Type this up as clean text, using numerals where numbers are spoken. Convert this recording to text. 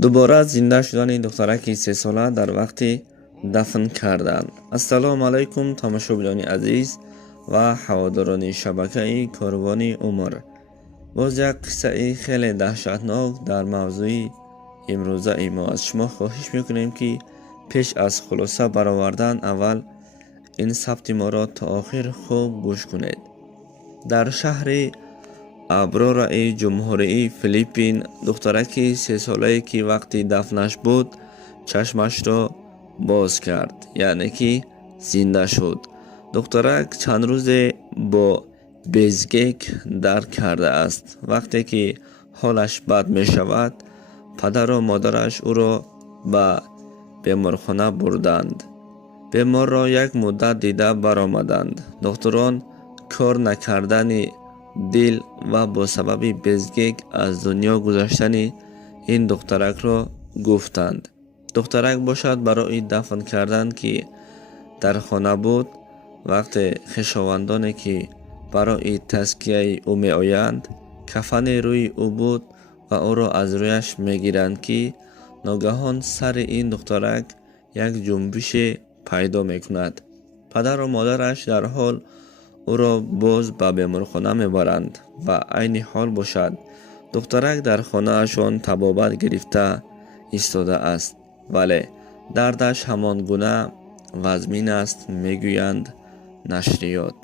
дубора зинда шудани духтараки 3 сола дар вақти дафн карданд. Ассалому алайкум тамошобинони азиз ва ҳаводорони шабакаи Корвони Умр. боз як қиссаи хеле даҳшатнок дар мавзӯи имрӯзаи мо аз шумо хоҳиш мекунем ки пеш аз хулоса баровардан аввал ин сабти моро то охир хуб гӯш кунед. дар шаҳри Аврораи ҷумҳурии Филиппин духтараки 3 солае ки вақти дафнаш буд чашмашро боз кард, яъне ки зинда шуд. духтарак чанд рӯзе бо безгек дарк кардааст. вақте ки ҳолаш бад мешавад, падару модараш ӯро ба беморхона бурданд. беморро як муддат дида баромаданд. духтурон кор накардани дил ва бо сабаби безгек аз дунё гузаштани ин духтаракро гуфтанд. духтарак бошад барои дафн кардан ки дар хона буд. вақте хишовандоне ки барои таскияи ӯ меоянд кафани рӯи ӯ буд ва ӯро аз рӯяш мегиранд ки ногаҳон сари ин духтарак як ҷунбише пайдо мекунад. падару модараш дарҳол ӯро боз ба беморхона мебаранд ва айни ҳол бошад духтарак дар хонаашон табобат гирифта истодааст, вале дардаш ҳамон гуна вазмин аст, мегӯянд нашриёт.